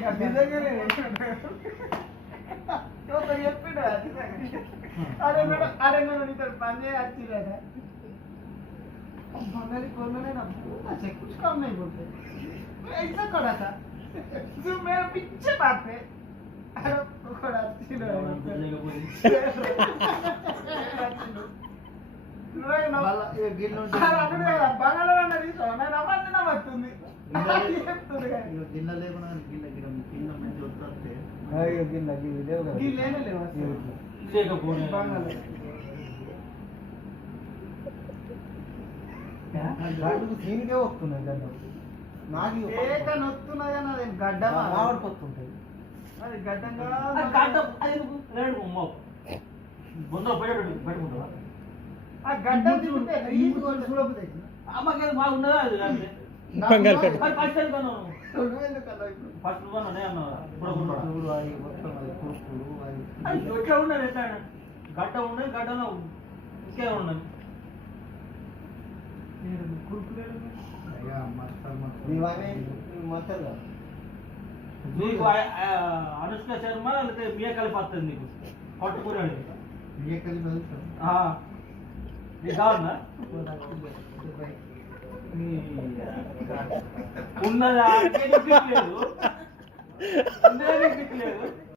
చెప్పిడు अरे मैंने नहीं कर पाने अच्छी रहता है बंगाली बोलने में ना अच्छा कुछ काम नहीं बोलते मैं ऐसा करा था जो मेरे पीछे बात है अरे थोड़ा अच्छी గిన్నె లేకుండా గిన్నె గిన్నె మంచి వస్తుంటే గిన్నె గిన్నె లేవు దీనికే వస్తున్నాయి గడ్డ నాకు నొత్తున్నాయి కానీ అది గడ్డ ఆడిపోతుంటాయి అది గడ్డంగా ఆ గడ్డ చూడబోతుంది అమ్మకి బాగున్నదా అది ఎట్లా ఉన్నది ఎట్లా గడ్డ ఉన్నది గడ్డలో ఇంకే ఉన్నది నీకు అనుష్క శర్మ లేకపోతే బియ్య కలిపి వస్తుంది నీకు పట్టుకూర బియ్య కలిపి నీకు కావాలన్నా ఉన్నదా లేదు